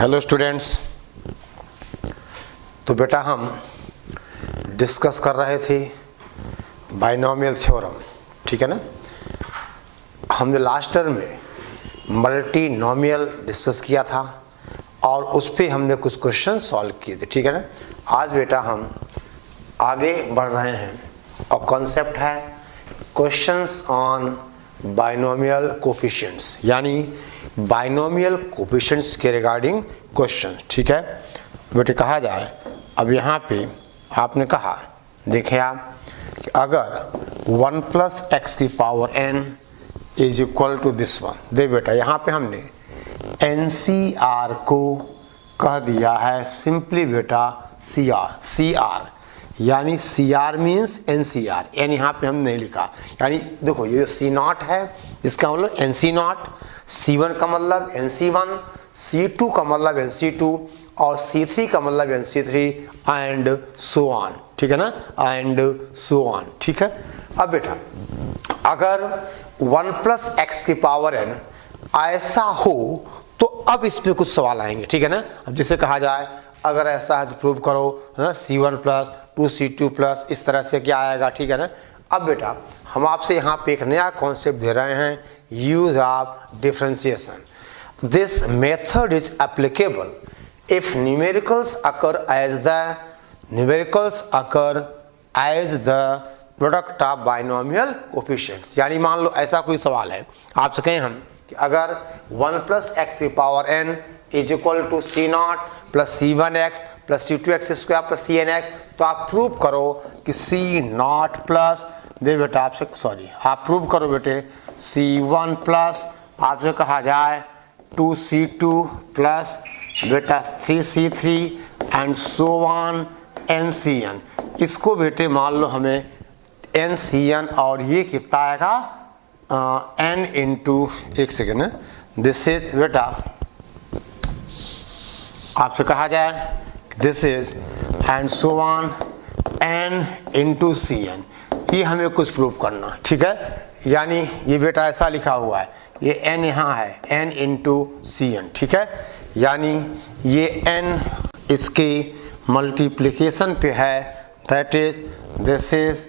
Hello students. तो बेटा हम डिस्कस कर रहे थे बाइनोमियल थ्योरम, ठीक है ना। हमने लास्ट टर्म में मल्टीनोमियल डिस्कस किया था और उस पर हमने कुछ क्वेश्चन सॉल्व किए थे, ठीक है ना। आज बेटा हम आगे बढ़ रहे हैं और कॉन्सेप्ट है क्वेश्चंस ऑन बाइनोमियल कोफिशिएंट्स, यानी बाइनोमियल कोफिशिएंट्स के रिगार्डिंग क्वेश्चन, ठीक है बेटे। कहा जाए अब यहाँ पे आपने कहा, देखें आप कि अगर 1 प्लस एक्स की power n is equal to this one, दे बेटा यहाँ पे हमने NCR को कह दिया है सिंपली बेटा CR, यानी CR मीन्स NCR, यानी यहाँ पे हम नहीं लिखा। यानी देखो ये C0 है, इसका मतलब NC0, C1 का मतलब NC1, C2 का मतलब NC2 और C3 का मतलब NC3 एंड सो ऑन, ठीक है ना, एंड सो ऑन, ठीक है। अब बेटा अगर 1 प्लस एक्स की पावर n ऐसा हो तो अब इस पे कुछ सवाल आएंगे, ठीक है ना। अब जैसे कहा जाए अगर ऐसा है तो प्रूव करो, है ना, C1 प्लस 2C2 प्लस, इस तरह से क्या आएगा, ठीक है ना। अब बेटा हम आपसे यहाँ पे एक नया कॉन्सेप्ट दे रहे हैं, use of differentiation. This method is applicable if numericals occur as the product of binomial coefficients. यानी मान लो ऐसा कोई सवाल है आपसे कहें हम कि अगर 1 प्लस एक्स की power n is equal to C0 plus C1x plus C2x square plus CNx, तो आप प्रूव करो कि C0 प्लस, दे बेटा आपसे आप प्रूव करो बेटे C1 प्लस आपसे कहा जाए 2C2 प्लस बेटा 3C3 and so on NCN। इसको बेटे मान लो हमें NCN और ये कितना आएगा n इंटू, एक सेकेंड, दिस इज बेटा आपसे कहा जाए this is and so on n into CN, ये हमें कुछ प्रूव करना, ठीक है। यानी ये बेटा ऐसा लिखा हुआ है, ये n यहाँ है n इंटू CN, ठीक है। यानी ये n इसके मल्टीप्लिकेशन पे है, that is this is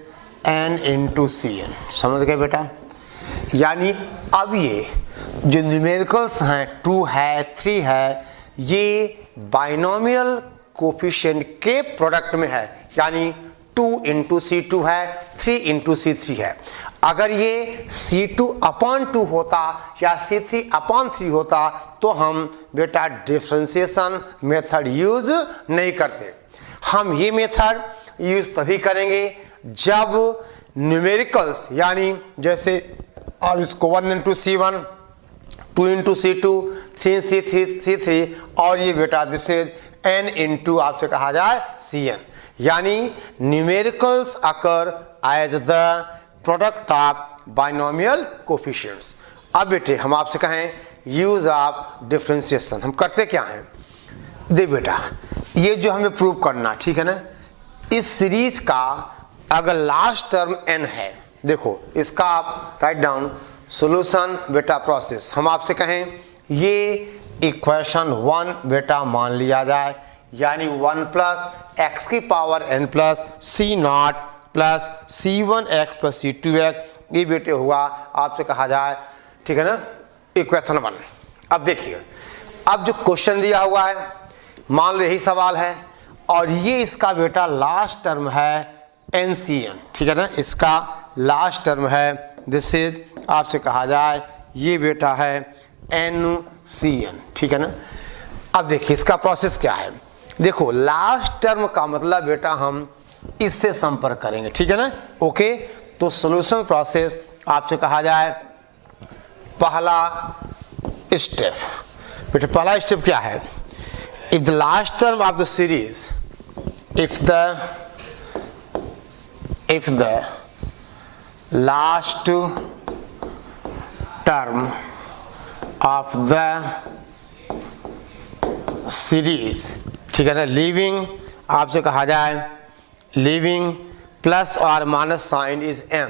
n into CN, समझ गए बेटा। यानी अब ये जो न्यूमेरिकल्स हैं 2 है 3 है, ये बाइनोमियल कोफिशिएंट के प्रोडक्ट में है, यानी 2 इंटू C2 है, 3 इंटू C3 है। अगर ये C2 अपॉन 2 होता या C3 अपॉन 3 होता तो हम बेटा डिफरेंशिएशन मेथड यूज नहीं करते। हम ये मेथड यूज तभी करेंगे जब न्यूमेरिकल्स, यानी जैसे अब इसको 1 into C1, 2 into C2, 3 C3 और ये बेटा दिस इज n इंटू आपसे कहा जाए CN, यानी numericals occur as the product of binomial coefficients. अब बेटे हम आपसे कहें यूज ऑफ डिफरेंशिएशन, हम करते क्या हैं, देख बेटा ये जो हमें प्रूव करना, ठीक है ना, इस सीरीज का अगर लास्ट टर्म n है, देखो इसका आप राइट डाउन सॉल्यूशन बेटा प्रोसेस, हम आपसे कहें ये इक्वेशन 1 बेटा मान लिया जाए, यानी 1 प्लस एक्स की power n plus C0 plus C1x plus C2x, ये बेटे हुआ आपसे कहा जाए, ठीक है ना, इक्वेशन 1। अब देखिए अब जो क्वेश्चन दिया हुआ है, मान लो यही सवाल है और ये इसका बेटा लास्ट टर्म है NCN, ठीक है ना, इसका लास्ट टर्म है, दिस इज आपसे कहा जाए ये बेटा है NCN, ठीक है ना। अब देखिए इसका प्रोसेस क्या है, देखो लास्ट टर्म का मतलब बेटा हम इससे संपर्क करेंगे, ठीक है ना, ओके। तो सॉल्यूशन प्रोसेस आपसे कहा जाए पहला स्टेप, बेटा पहला स्टेप क्या है, if the last term of the series, if the last term of the series, ठीक है ना, लीविंग आपसे कहा जाए लीविंग प्लस और minus sign is m,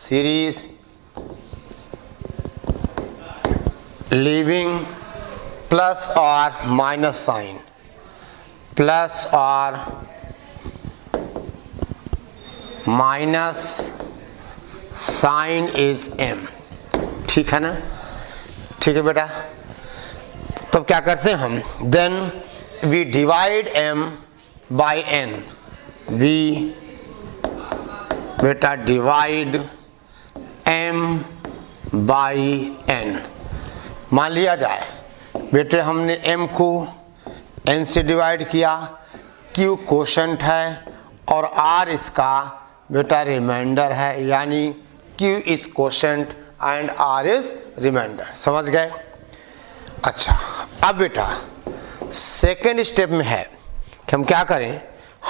series leaving plus और माइनस साइन, प्लस और माइनस साइन इज m, ठीक है ना? ठीक है बेटा, तब क्या करते हैं हम, then we divide m by n, we बेटा डिवाइड m बाई n। मान लिया जाए बेटे हमने m को n से डिवाइड किया, q कोशेंट है और r इसका बेटा रिमाइंडर है, यानी q is quotient and r is remainder. समझ गए? अच्छा, अब बेटा सेकेंड स्टेप में है कि हम क्या करें,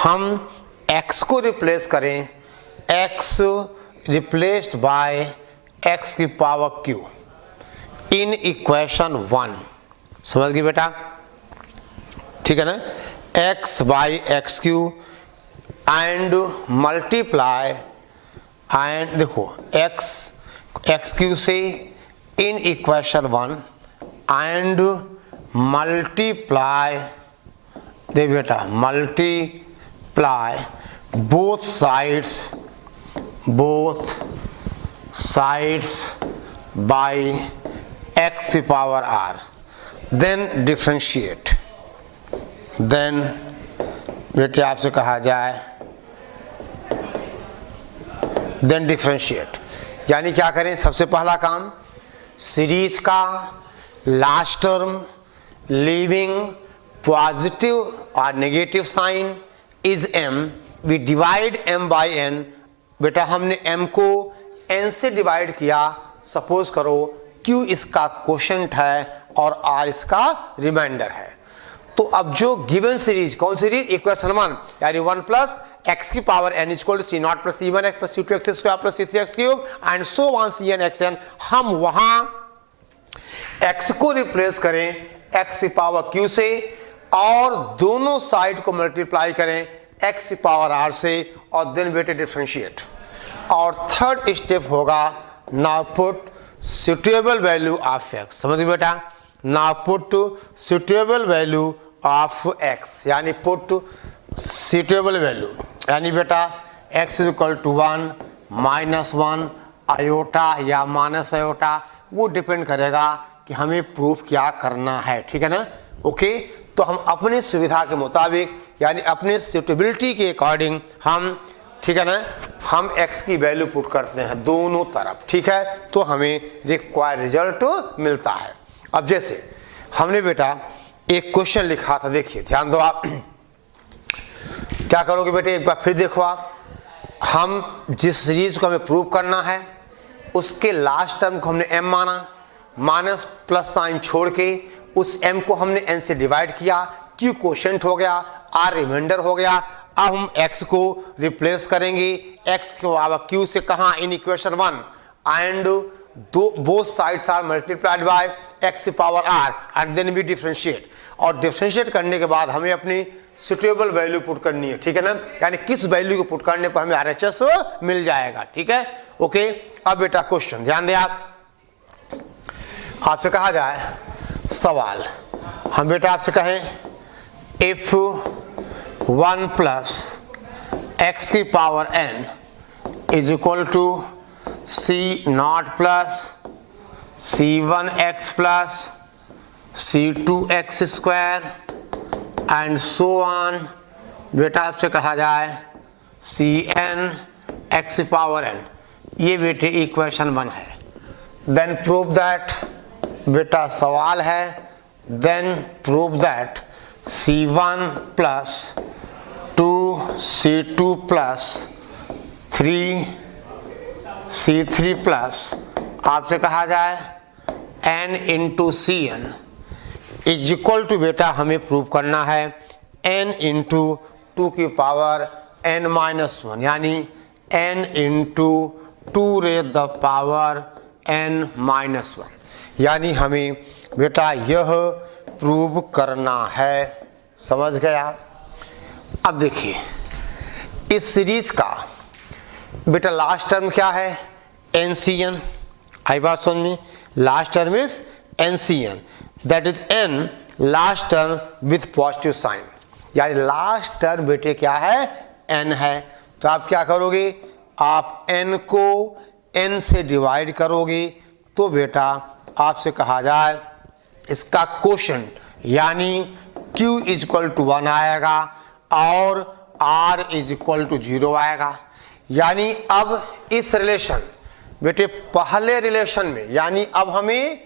हम x को रिप्लेस करें, x रिप्लेस्ड बाय x की पावर q इन इक्वेशन 1। समझ गए बेटा? ठीक है ना? x by x q and multiply, and देखो x क्यू से इन इक्वेशन 1 एंड मल्टीप्लाई, देख बेटा multiply both sides by x की power r, then differentiate, then बेटे आपसे कहा जाए देन डिफरेंशिएट, यानी क्या करें, सबसे पहला काम सीरीज का लास्ट टर्म लीविंग पॉजिटिव और negative sign is m, we divide m by n। बेटा हमने m को n से डिवाइड किया, सपोज करो q इसका कोशेंट है और r इसका रिमाइंडर है। तो अब जो गिवन सीरीज, कौन सीरीज, इक्वेशन 1, यानी 1 प्लस x की power n equal to c0 plus c1x plus c2x square plus c3x cube and so on cn xn, हम वहां x को रिप्लेस करें x की पावर q से और दोनों साइड को मल्टीप्लाई करें x की पावर r से और देन बेटे डिफरेंशिएट। और थर्ड स्टेप होगा now put suitable value of x। समझ गए बेटा? Now put suitable value of x, यानी पुट सुटेबल वैल्यू, यानी बेटा x is equal to 1 minus 1 iota या माइनस आयोटा, वो डिपेंड करेगा कि हमें प्रूफ क्या करना है। ठीक है ना? ओके, तो हम अपनी सुविधा के मुताबिक यानी अपनी सुटेबिलिटी के अकॉर्डिंग हम, ठीक है ना, हम x की वैल्यू पुट करते हैं दोनों तरफ। ठीक है, तो हमें रिक्वायर्ड रिजल्ट मिलता है। अब जैसे हमने बेटा एक क्वेश्चन लिखा था, देखिए ध्यान दो आप, क्या करोगे बेटे, एक बार फिर देखो आप, हम जिस सीरीज को हमें प्रूव करना है उसके लास्ट टर्म को हमने m माना, माइनस प्लस साइन छोड़ के उस m को हमने n से डिवाइड किया, q कोशेंट हो गया, r रिमाइंडर हो गया। अब हम x को रिप्लेस करेंगे x के पावर q से, कहाँ, in equation 1 and both sides are multiplied by x की power r and then we differentiate. और डिफरेंशिएट करने के बाद हमें अपनी सुटेबल वैल्यू पुट करनी है। ठीक है ना? यानी किस वैल्यू को पुट करने पर हमें RHS मिल जाएगा। ठीक है, ओके। अब बेटा क्वेश्चन ध्यान दें आप, आपसे कहा जाए सवाल, हम बेटा आपसे कहें इफ 1 प्लस x की power n is equal to c0 plus c1x plus c2x square and so on, बेटा आपसे कहा जाए cn x पावर n, ये बेटे इक्वेशन 1 है। देन प्रूव दैट, बेटा सवाल है, then prove that c1 plus 2c2 plus 3c3 plus आपसे कहा जाए n into cn is equal to, बेटा हमें प्रूव करना है n इंटू 2 की पावर n माइनस 1, यानी n into 2 raise the power n minus 1, यानी हमें बेटा यह प्रूव करना है। समझ गए आप? अब देखिए इस सीरीज का बेटा लास्ट टर्म क्या है, NCN। आई बात समझ में? Last term is NCN, that is n last term with positive sign, यानी लास्ट टर्म बेटे क्या है, n है। तो आप क्या करोगे, आप n को n से डिवाइड करोगे तो बेटा आपसे कहा जाए इसका कोशेंट यानी q इज इक्वल टू 1 आएगा और r इज इक्वल टू 0 आएगा। यानी अब इस रिलेशन बेटे पहले रिलेशन में, यानी अब हमें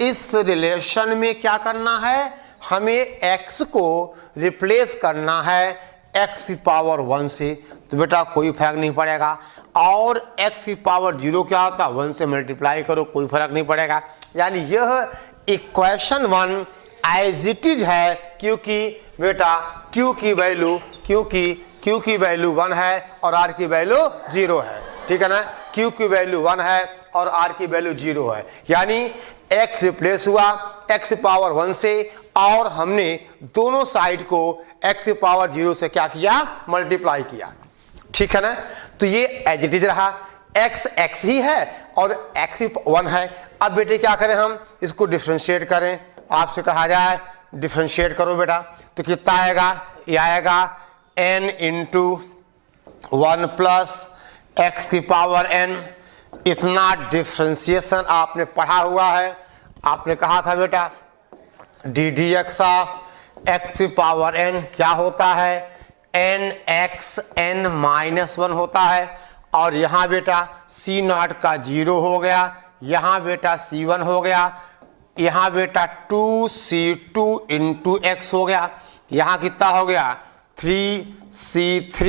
इस रिलेशन में क्या करना है, हमें x को रिप्लेस करना है x की पावर 1 से, तो बेटा कोई फर्क नहीं पड़ेगा। और x की पावर 0 क्या होता है, 1 से मल्टीप्लाई करो, कोई फर्क नहीं पड़ेगा। यानी यह इक्वेशन 1 एज इट इज है, क्योंकि बेटा q की वैल्यू, क्योंकि q की वैल्यू 1 है और r की वैल्यू 0 है, ठीक है ना। q की वैल्यू 1 है और r की वैल्यू 0 है, यानी x रिप्लेस हुआ x पावर 1 से और हमने दोनों साइड को x पावर 0 से क्या किया, मल्टीप्लाई किया, ठीक है ना। तो ये एज इट इज रहा, x x ही है और x 1 है। अब बेटे क्या करें, हम इसको डिफरेंशिएट करें, आपसे कहा जाए डिफरेंशिएट करो बेटा, तो कितना आएगा, ये आएगा n इंटू 1 प्लस x की पावर n। इतना डिफरेंशिएशन आपने पढ़ा हुआ है, आपने कहा था बेटा D D x of x की पावर n क्या होता है, n x n माइनस 1 होता है। और यहाँ बेटा c0 का 0 हो गया, यहाँ बेटा c1 हो गया, यहाँ बेटा 2c2 इंटू एक्स हो गया, यहाँ कितना हो गया 3c3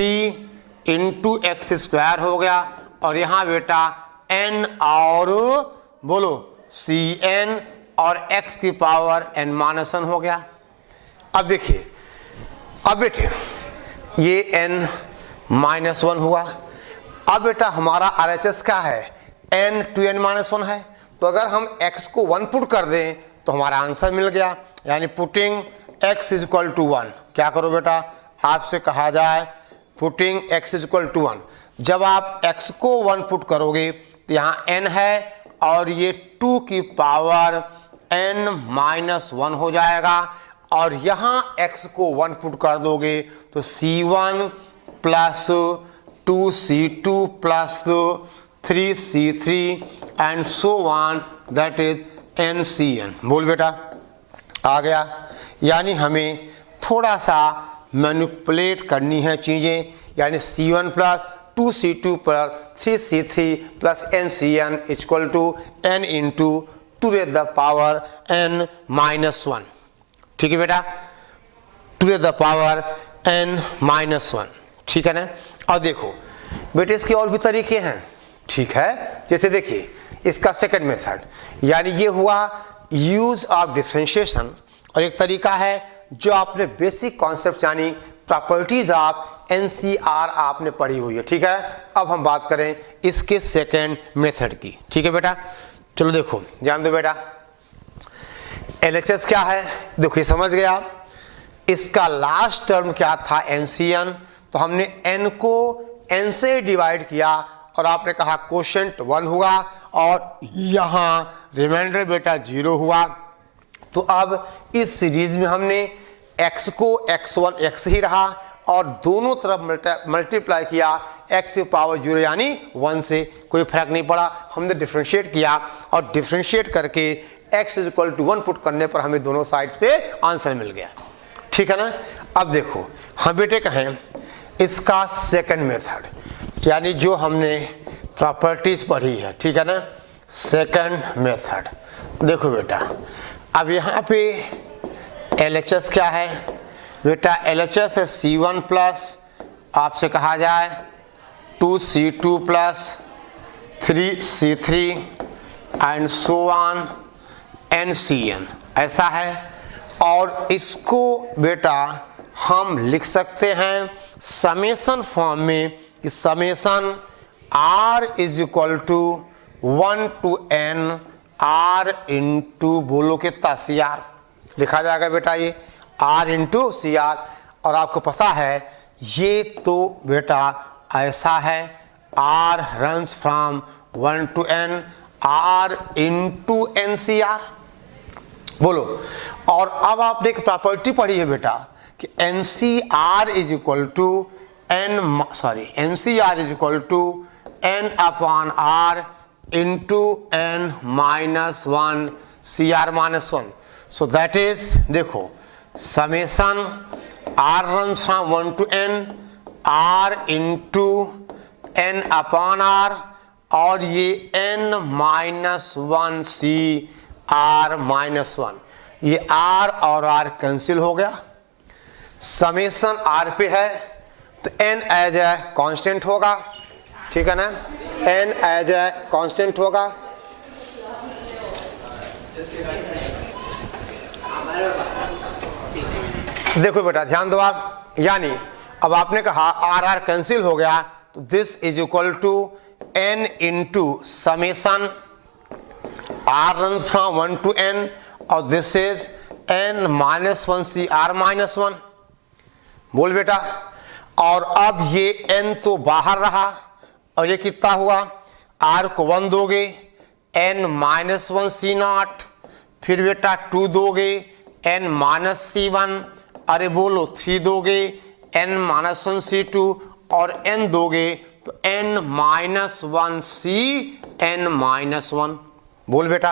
इंटू एक्स स्क्वायर हो गया, और यहाँ बेटा n और बोलो cn और x की पावर n माइनस 1 हो गया। अब देखिए, अब बेटे ये n माइनस 1 हुआ। अब बेटा हमारा RHS क्या है, n टू n माइनस 1 है, तो अगर हम x को 1 पुट कर दें तो हमारा आंसर मिल गया, यानी putting x is equal to 1। क्या करो बेटा, आपसे कहा जाए putting x is equal to 1। जब आप x को 1 पुट करोगे तो यहाँ n है और ये 2 की पावर n माइनस 1 हो जाएगा, और यहाँ x को 1 पुट कर दोगे तो c1 plus 2c2 plus 3c3 and so on, that is ncn। बोल बेटा आ गया। यानी हमें थोड़ा सा मैनिपुलेट करनी है चीज़ें, यानी c1 plus 2c2 plus 3c3 plus ncn equal to n into 2 to the power n minus 1, ठीक है बेटा, 2 to the power n minus 1, ठीक है ना। और देखो बेटे इसके और भी तरीके हैं, ठीक है। जैसे देखिए इसका सेकंड मेथड, यानी ये हुआ यूज ऑफ डिफरेंशिएशन, और एक तरीका है जो आपने बेसिक कॉन्सेप्ट यानी प्रॉपर्टीज ऑफ NCR आपने पढ़ी हुई है, ठीक है। अब हम बात करें इसके सेकंड मेथड की, ठीक है बेटा। चलो देखो ध्यान दो बेटा, LHS क्या है, देखो ये समझ गया। इसका लास्ट टर्म क्या था NCN, तो हमने n को n से डिवाइड किया और आपने कहा कोशेंट 1 हुआ और यहाँ रिमाइंडर बेटा 0 हुआ। तो अब इस सीरीज में हमने x को x1 x ही रहा और दोनों तरफ मल्टीप्लाई किया x की पावर 0 यानी 1 से, कोई फर्क नहीं पड़ा। हमने डिफरेंशिएट किया और डिफरेंशिएट करके x is equal to 1 put करने पर हमें दोनों साइड्स पे आंसर मिल गया, ठीक है ना। अब देखो हम बेटे कहें इसका सेकंड मेथड, यानी जो हमने प्रॉपर्टीज पढ़ी है, ठीक है ना, सेकंड मेथड। देखो बेटा अब यहाँ पे LHS क्या है बेटा, LHS है C1 प्लस आपसे कहा जाए 2C2 plus 3C3 and so on NCN, ऐसा है। और इसको बेटा हम लिख सकते हैं समेशन फॉर्म में कि summation R is equal to 1 to n R into बोलो कितना CR लिखा जाएगा बेटा, ये R इंटू CR। और आपको पता है ये तो बेटा ऐसा है, R runs from 1 to n R into NCR, बोलो। और अब आपने एक प्रॉपर्टी पढ़ी है बेटा कि NCR is equal to NCR is equal to N upon R into N minus 1 CR minus 1। So that is, देखो, summation R run from 1 to N R into N upon R, और ये N minus 1 CR minus 1, ये R और R cancel हो गया, summation R पे है तो N एज ए कांस्टेंट होगा, ठीक है ना, N एज ए कांस्टेंट होगा। देखो बेटा ध्यान दो आप, यानी अब आपने कहा आर आर कैंसिल हो गया तो this is equal to N into summation R run from 1 to N, और this is N minus 1 CR minus 1। बोल बेटा। और अब ये N तो बाहर रहा, और ये कितना हुआ, R को 1 दोगे N माइनस 1 C0, फिर बेटा 2 दोगे N माइनस C1, अरे बोलो 3 दोगे N माइनस 1 C2, और N दोगे तो N minus 1 C N minus 1। बोल बेटा,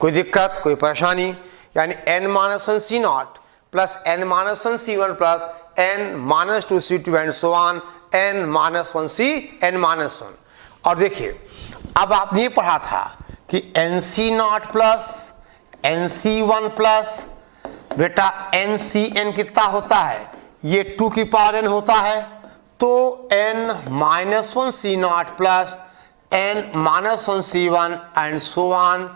कोई दिक्कत, कोई परेशानी? यानी N minus 1 C0 plus N minus 1 C1 plus N minus 2 C2 and so on N minus 1 C N minus 1। और देखिए अब आपने पढ़ा था कि NC0 प्लस NC1 प्लस बेटा NCN कितना होता है, ये 2 की पावर N होता है, तो N minus 1 C0 plus N minus 1 C1 and so on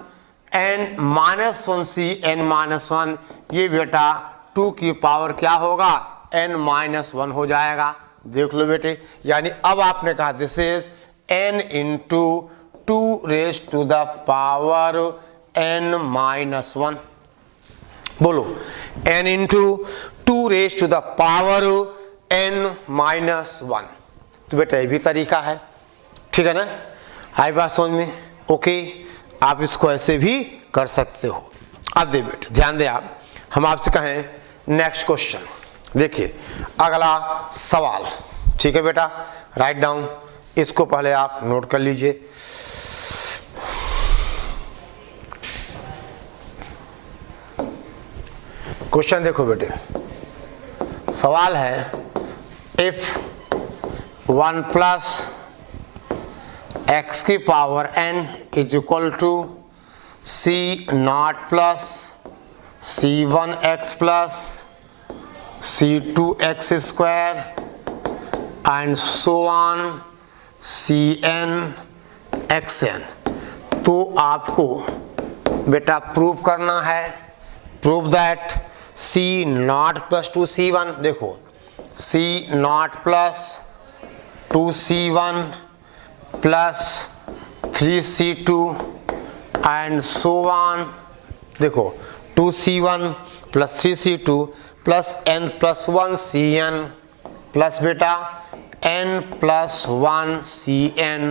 N minus 1 C N minus 1, ये बेटा 2 की पावर क्या होगा, N माइनस 1 हो जाएगा। देख लो बेटे, यानी अब आपने कहा this is N into 2 raise to the power N minus 1। बोलो, N into 2 raise to the power N minus 1। तो बेटा ये भी तरीका है, ठीक है ना, आई बात समझ में? ओके, आप इसको ऐसे भी कर सकते हो। अब दे बेटे ध्यान दे आप, हम आपसे कहें नेक्स्ट क्वेश्चन, देखिए अगला सवाल, ठीक है बेटा, राइट डाउन, इसको पहले आप नोट कर लीजिए। क्वेश्चन देखो बेटे, सवाल है इफ 1 प्लस x की power n is equal to C0 plus C1x plus C2x square and so on CN xn, तो आपको बेटा प्रूव करना है, prove that C0 plus 2C1, देखो C0 plus 2C1 plus 3C2 and so on, देखो 2C1 plus 3C2 plus n plus 1 CN plus बेटा n plus 1 CN,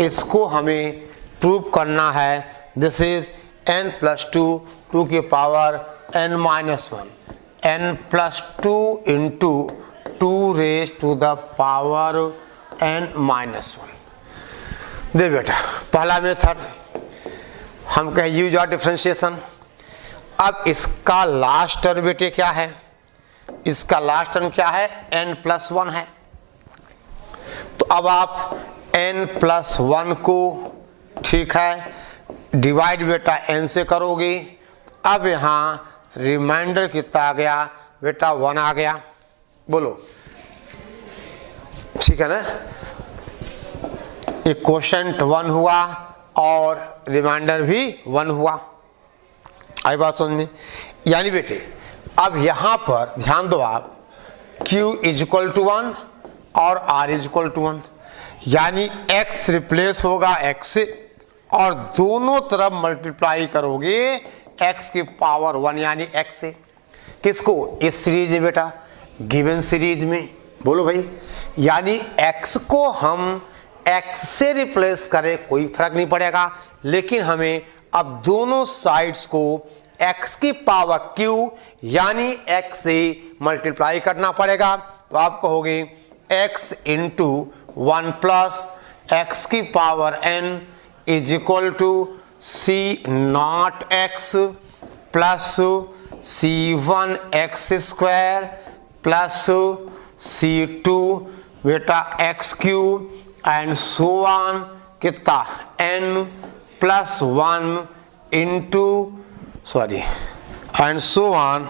इसको हमें प्रूव करना है। दिस इज n प्लस 2 की power n minus 1, n plus 2 into 2 raise to the power n minus 1। दे बेटा पहला मेथड हम कहें यूज और डिफरेंशिएशन। अब इसका लास्ट टर्म बेटे क्या है, इसका लास्ट टर्म क्या है, n प्लस 1 है, तो अब आप n प्लस 1 को, ठीक है, डिवाइड बेटा n से करोगे, अब यहाँ रिमाइंडर कितना आ गया बेटा, 1 आ गया। बोलो ठीक है ना, एक क्वोशेंट 1 हुआ और रिमाइंडर भी 1 हुआ, आई बात समझ में? यानी बेटे अब यहां पर ध्यान दो आप, Q इज इक्वल टू 1 और R इज इक्वल टू 1, यानी X रिप्लेस होगा X से, और दोनों तरफ मल्टीप्लाई करोगे X की पावर 1 यानी X से। किसको? इस सीरीज में बेटा, गिवन सीरीज में। बोलो भाई, यानी X को हम X से रिप्लेस करें कोई फर्क नहीं पड़ेगा, लेकिन हमें अब दोनों साइड्स को x की पावर q यानी x से मल्टीप्लाई करना पड़ेगा। तो आप कहोगे x इंटू 1 प्लस x की power n is equal to C naught x plus c1 x square plus c2 बेटा x cube and so on कितना n plus 1 into and so on.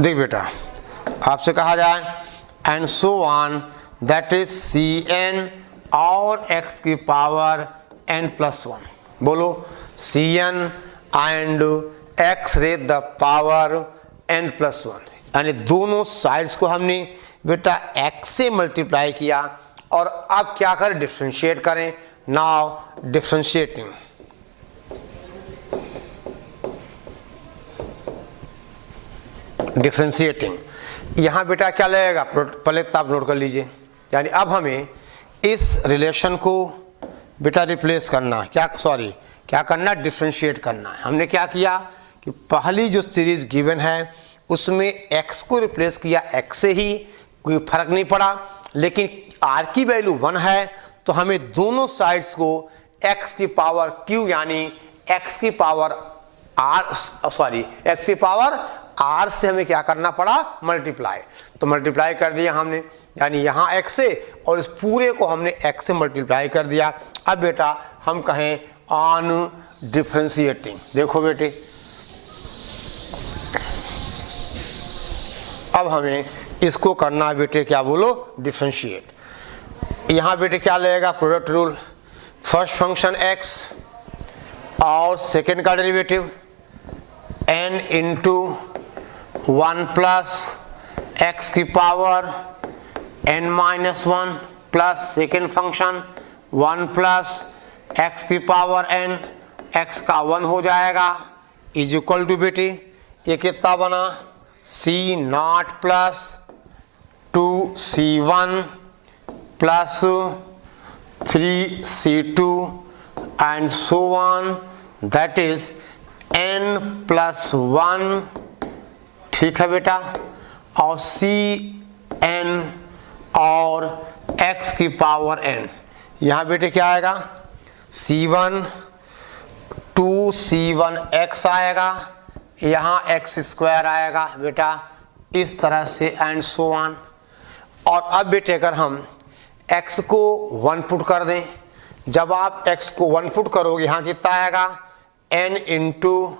देख बेटा आपसे कहा जाए and so on that is C N और x की power n plus 1। बोलो C N and x raise the power n plus 1, यानी दोनों साइड्स को हमने बेटा x से मल्टीप्लाई किया और अब क्या करें, डिफरेंशिएट करें। नाउ डिफरेंशिएटिंग, यहाँ बेटा क्या लगेगा, पहले तो आप नोट कर लीजिए। यानी अब हमें इस रिलेशन को बेटा रिप्लेस करना, क्या करना, डिफरेंशिएट करना है। हमने क्या किया कि पहली जो सीरीज गिवन है उसमें x को रिप्लेस किया x से ही, कोई फर्क नहीं पड़ा। लेकिन r की वैल्यू 1 है तो हमें दोनों साइड्स को x की पावर q यानी x की पावर r से हमें क्या करना पड़ा, मल्टीप्लाई। तो मल्टीप्लाई कर दिया हमने, यानी यहाँ x से और इस पूरे को हमने x से मल्टीप्लाई कर दिया। अब बेटा हम कहें ऑन डिफरेंशिएटिंग। देखो बेटे अब हमें इसको करना है बेटे, क्या बोलो, डिफरेंशिएट। यहाँ बेटे क्या लगेगा, product rule. First function x और सेकेंड का derivative n into 1 plus x की power n minus 1 plus second function 1 plus x की पावर n, x का 1 हो जाएगा इज इक्वल टू बेटे ये कितना बना, C nought plus 2c1 plus 3c2 and so on that is n plus 1। ठीक है बेटा, और cn और x की पावर n, यहाँ बेटे क्या आएगा, c1 2c1x आएगा, यहाँ x स्क्वायर आएगा बेटा, इस तरह से एंड सो ऑन। और अब बेटे अगर हम x को 1 पुट कर दें, जब आप x को 1 पुट करोगे यहाँ कितना आएगा, n इंटू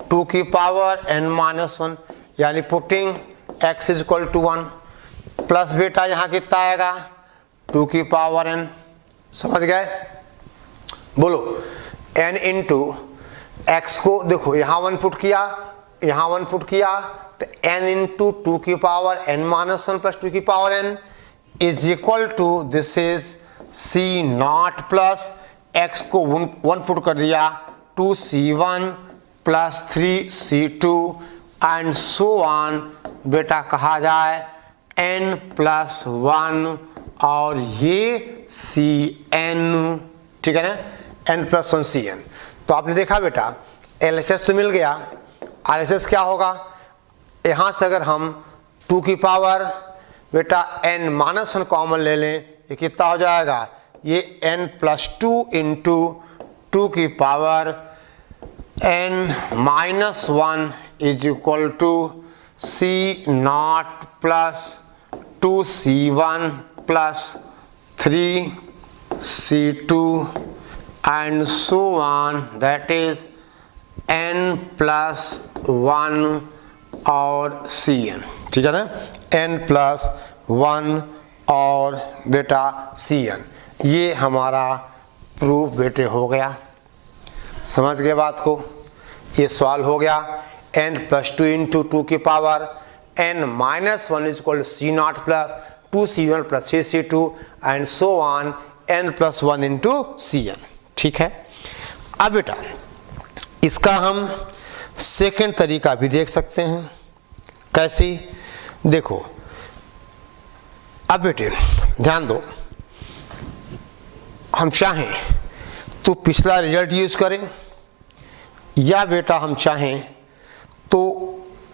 2 की पावर n माइनस 1, यानी putting x is equal to 1 plus बेटा यहाँ कितना आएगा 2 की पावर n। समझ गए, बोलो n इंटू x को देखो यहाँ 1 पुट किया, यहाँ 1 पुट किया, तो n इंटू 2 की पावर n माइनस 1 प्लस 2 की power n is equal to this is c naught plus x को 1 पुट कर दिया 2c1 plus 3c2 and so on बेटा कहा जाए n प्लस 1 और ये cn। ठीक है ना, n प्लस 1 cn। तो आपने देखा बेटा LHS तो मिल गया, RHS क्या होगा, यहाँ से अगर हम 2 की पावर बेटा n माइनस 1 कॉमन ले लें, ये कितना हो जाएगा, ये n प्लस 2 इंटू 2 की power n minus 1 is equal to c naught plus 2c1 plus 3c2 and so on that is n plus 1 और cn। ठीक है ना, n plus 1 और बेटा cn, ये हमारा प्रूफ बेटे हो गया। समझ गए बात को, ये सवाल हो गया n प्लस 2 इंटू 2 की power n minus 1 is equal to c naught plus 2c1 plus 3c2 and so on n plus 1 into cn। ठीक है, अब बेटा इसका हम सेकंड तरीका भी देख सकते हैं। कैसी, देखो अब बेटे ध्यान दो, हम चाहें तो पिछला रिजल्ट यूज करें या बेटा हम चाहें तो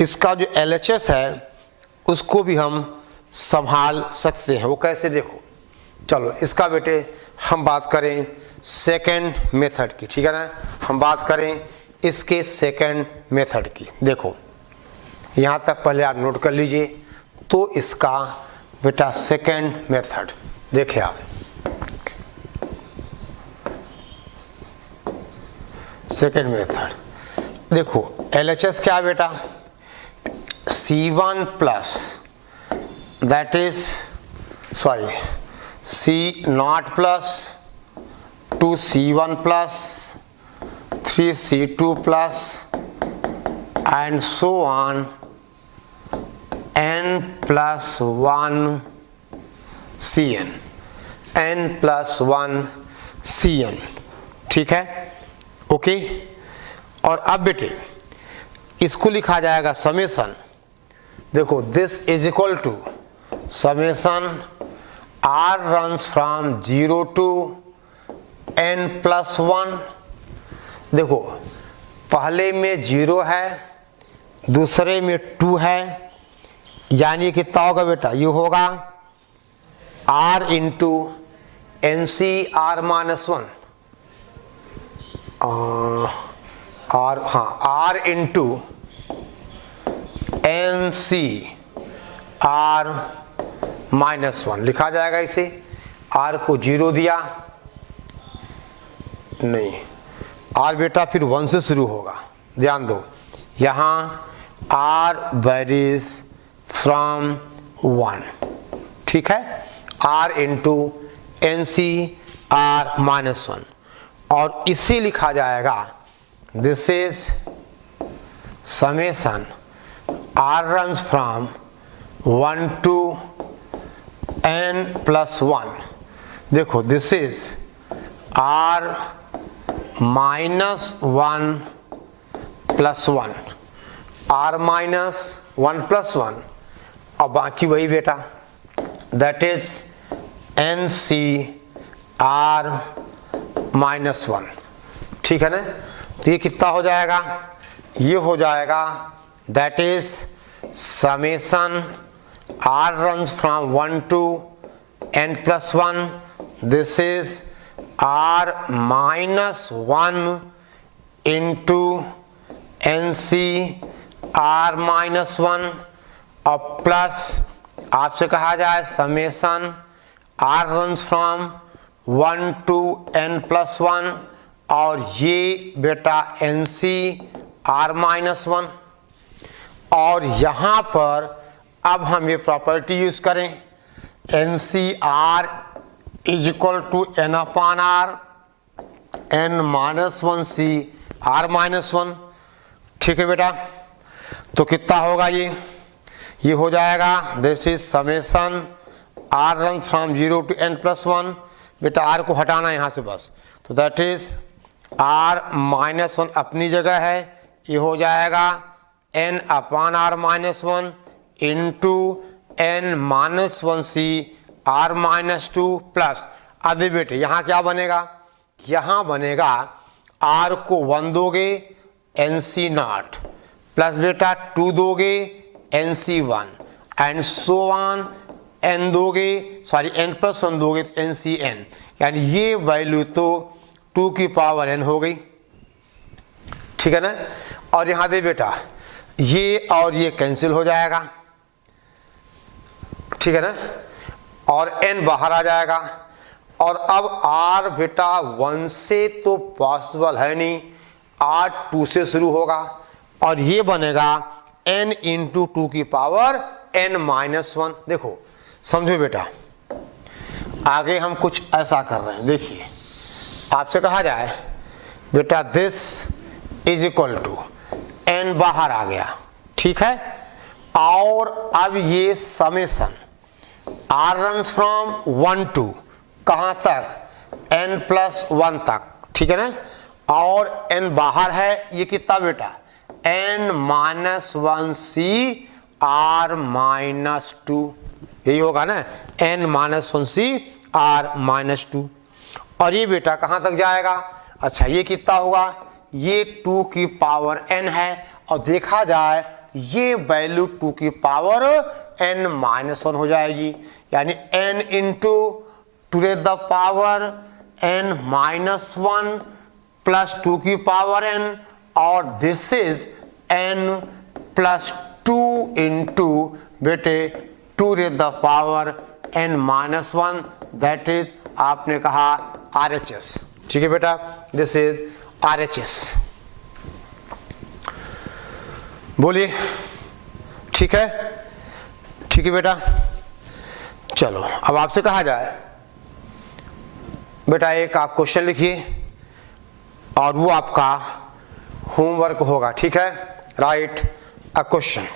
इसका जो LHS है उसको भी हम संभाल सकते हैं। वो कैसे, देखो चलो इसका बेटे हम बात करें सेकेंड मेथड की, ठीक है ना। हम बात करें इसके सेकेंड मेथड की। देखो यहाँ तक पहले आप नोट कर लीजिए। तो इसका बेटा सेकेंड मेथड देखिए आप, सेकेंड मेथड देखो LHS क्या है बेटा, C1 plus that is C0 plus 2C1 plus 3C2 plus and so on n plus 1 Cn, n plus 1 Cn, ठीक है, ओके। और अब बेटे इसको लिखा जाएगा समेसन, देखो this is equal to summation r runs from 0 to n plus 1। देखो पहले में 0 है, दूसरे में 2 है, यानी कितना होगा बेटा, ये होगा r into NC r minus 1 r into NC r minus 1 लिखा जाएगा इसे। r को 0 दिया नहीं, r बेटा फिर 1 से शुरू होगा, ध्यान दो यहाँ r वेरीज फ्रॉम 1, ठीक है, r into NC r minus 1, और इसे लिखा जाएगा this is summation r runs from 1 to n plus 1। देखो this is r minus 1 plus 1, r minus 1 plus 1, और बाकी वही बेटा that is NC r minus 1, ठीक है ना। तो ये कितना हो जाएगा, ये हो जाएगा that is summation r runs from 1 to n plus 1, this is r minus 1 into NC r minus 1, और प्लस आपसे कहा जाए summation r runs from 1 to n plus 1, और ये बेटा NC r माइनस 1। और यहाँ पर अब हम ये प्रॉपर्टी यूज करें NC r is equal to n upon r n minus 1 C r minus 1, ठीक है बेटा। तो कितना होगा ये हो जाएगा this is summation r run from 0 to n plus 1, बेटा r को हटाना है यहाँ से बस, तो दैट इज r माइनस 1 अपनी जगह है, ये हो जाएगा n upon r minus 1 into n minus 1 C r minus 2 plus, अभी बेटे यहाँ क्या बनेगा, यहाँ बनेगा r को 1 दोगे NC नॉट प्लस बेटा 2 दोगे NC 1 and so on n दोगे n प्लस 1 दोगे NC n, यानी ये वैल्यू तो 2 की पावर n हो गई, ठीक है ना। और यहाँ दे बेटा ये और ये कैंसिल हो जाएगा, ठीक है ना, और n बाहर आ जाएगा। और अब r बेटा 1 से तो पॉसिबल है नहीं, r 2 से शुरू होगा, और ये बनेगा n इंटू 2 की पावर n माइनस 1। देखो समझो बेटा, आगे हम कुछ ऐसा कर रहे हैं, देखिए आपसे कहा जाए बेटा this is equal to n बाहर आ गया, ठीक है, और अब ये summation r runs from 1 to कहाँ तक n प्लस 1 तक, ठीक है ना, और n बाहर है, ये कितना बेटा n minus 1 C r minus 2, यही होगा ना n minus 1 C r minus 2। और ये बेटा कहाँ तक जाएगा, अच्छा ये कितना होगा, ये 2 की पावर n है और देखा जाए ये वैल्यू 2 की पावर n माइनस 1 हो जाएगी, यानी n into 2 to the power n minus 1 plus 2 की पावर n, और this is n plus 2 into बेटे 2 to the power n minus 1, that is आपने कहा RHS। ठीक है बेटा, दिस इज RHS। बोलिए, ठीक है, ठीक है बेटा। चलो अब आपसे कहा जाए बेटा एक आप क्वेश्चन लिखिए और वो आपका होमवर्क होगा, ठीक है। राइट अ क्वेश्चन,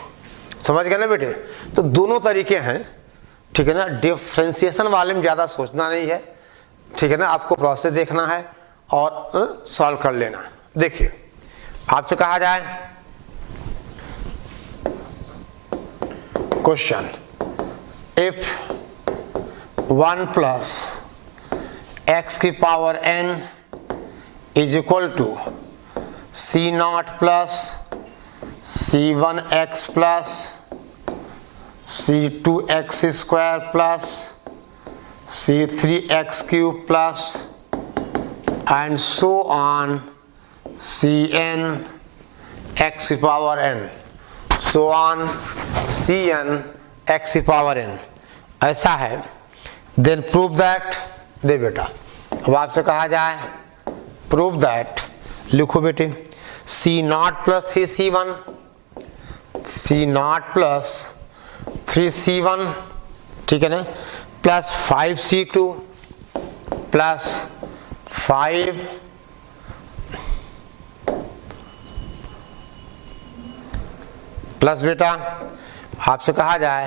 समझ गए ना बेटे। तो दोनों तरीके हैं, ठीक है ना। डिफरेंशिएशन वाले में ज़्यादा सोचना नहीं है, ठीक है ना, आपको प्रोसेस देखना है और सॉल्व कर लेना। देखिए आपसे कहा जाए क्वेश्चन, इफ 1 प्लस x की power n is equal to c0 plus c1x plus c2x square plus c3x cube plus and so on cn x power n, so on cn x power n, ऐसा है। Then prove that, दे बेटा अब आपसे कहा जाए prove that, लिखो बेटे c0 plus 3c1, c0 plus 3c1, ठीक है ना, प्लस 5c2 प्लस 5 प्लस बेटा आपसे कहा जाए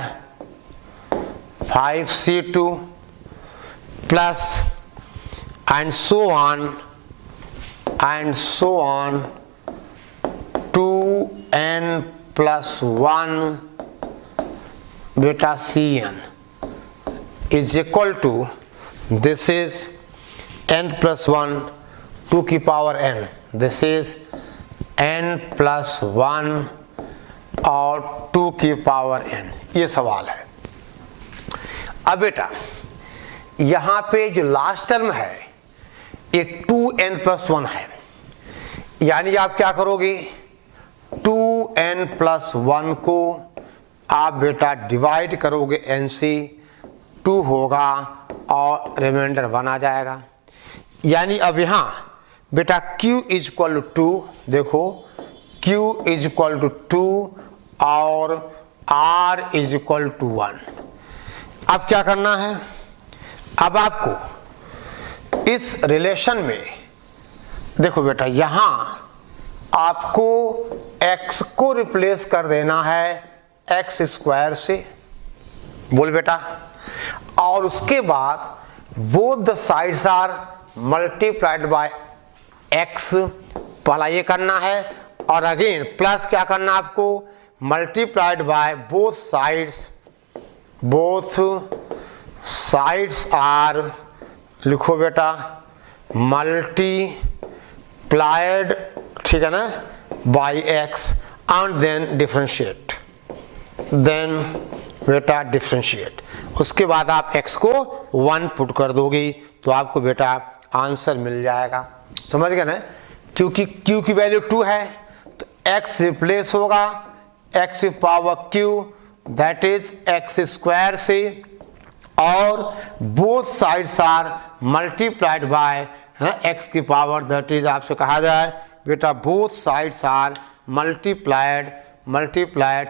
5c2 plus and so on 2n plus 1 बेटा cn is equal to, this is n plus 1 2 की power n, this is n plus 1 और 2 की पावर n, ये सवाल है। अब बेटा यहाँ पे जो लास्ट टर्म है ये 2n प्लस 1 है, यानी आप क्या करोगे 2n प्लस 1 को आप बेटा डिवाइड करोगे n से, 2 होगा और रिमाइंडर 1 आ जाएगा। यानी अब यहाँ बेटा q इज इक्वल टू 2, देखो q इज इक्वल टू 2 और r इज इक्वल टू 1। अब क्या करना है, अब आपको इस रिलेशन में देखो बेटा यहाँ आपको x को रिप्लेस कर देना है x स्क्वायर से, बोल बेटा, और उसके बाद both the sides are multiplied by x, पहला ये करना है, और अगेन प्लस क्या करना आपको multiplied by both sides are, लिखो बेटा मल्टीप्लाइड, ठीक है ना, by x and then differentiate, then बेटा डिफरेंशिएट। उसके बाद आप x को 1 पुट कर दोगे तो आपको बेटा आंसर मिल जाएगा, समझ गए ना। क्योंकि q की वैल्यू 2 है तो x रिप्लेस होगा x power q, that is x square से, और both sides are multiplied by x की पावर, दैट इज आपसे कहा जाए बेटा बोथ साइड्स आर मल्टीप्लाइड,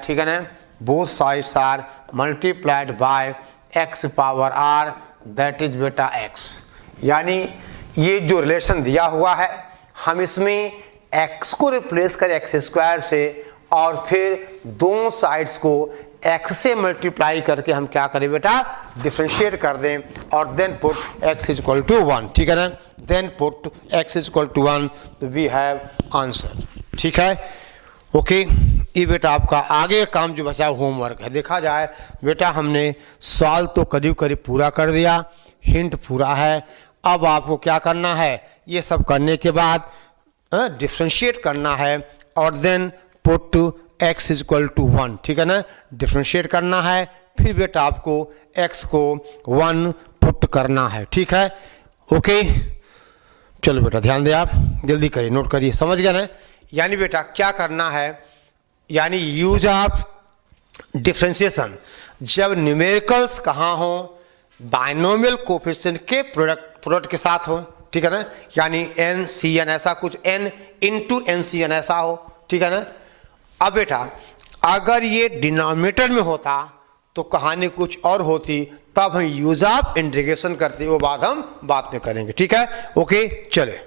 ठीक है ना, both sides are multiplied by x power r, that is बेटा x। यानी ये जो रिलेशन दिया हुआ है हम इसमें x को रिप्लेस करें x स्क्वायर से और फिर दोनों साइड्स को x से मल्टीप्लाई करके हम क्या करें बेटा डिफरेंशिएट कर दें और then put x is equal to 1, ठीक है ना, then put x is equal to 1, तो वी हैव आंसर, ठीक है। ओके, ये बेटा आपका आगे काम जो बचा होमवर्क है। देखा जाए बेटा हमने सवाल तो करीब करीब पूरा कर दिया, हिंट पूरा है। अब आपको क्या करना है, ये सब करने के बाद डिफ्रेंशिएट करना है और then put x is equal to 1, ठीक है ना, डिफ्रेंशिएट करना है, फिर बेटा आपको x को 1 पुट करना है, ठीक है, ओके। चलो बेटा ध्यान दें, आप जल्दी करिए, नोट करिए, समझ गए ना। यानी बेटा क्या करना है, यानी यूज ऑफ डिफ्रेंशिएशन जब न्यूमेरिकल्स कहाँ हो, बाइनोमियल कोफिशिएंट के प्रोडक्ट के साथ हो, ठीक है ना, यानी एन सी एन ऐसा कुछ, N into N C N ऐसा हो, ठीक है ना। अब बेटा अगर ये डिनोमिनेटर में होता तो कहानी कुछ और होती, तब हम यूज ऑफ इंटीग्रेशन करते, वो बात हम बाद में करेंगे, ठीक है, ओके। चले